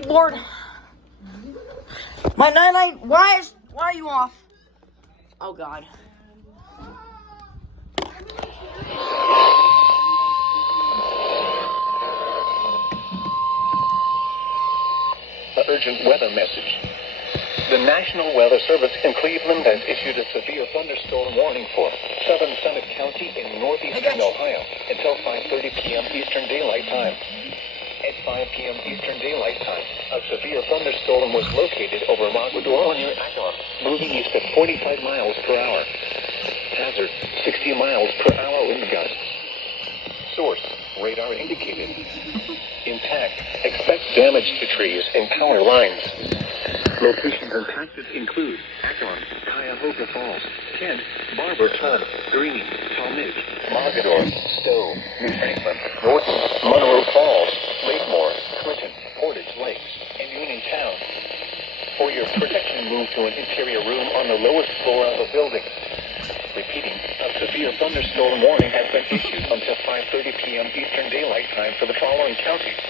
Board. My nightlight. Why are you off? Oh God. Urgent weather message. The National Weather Service in Cleveland has issued a severe thunderstorm warning for southern Summit County in northeastern Ohio until 5:30 p.m. Eastern Daylight Time. At 5 p.m. Eastern Daylight Time, a severe thunderstorm was located over Mogador near Akron, moving east at 45 miles per hour. Hazard, 60 miles per hour wind gusts. Source, radar indicated. Intact, expect damage to trees and power lines. Locations impacted include Akron, Cuyahoga Falls, Kent, Barber Town, Greene, Talmadge, Mogador, Stowe, New Franklin, Norton, Monroe Falls, Lakemore, Clinton, Portage Lakes, and Uniontown. For your protection, move to an interior room on the lowest floor of a building. Repeating, a severe thunderstorm warning has been issued until 5:30 p.m. Eastern Daylight Time for the following counties: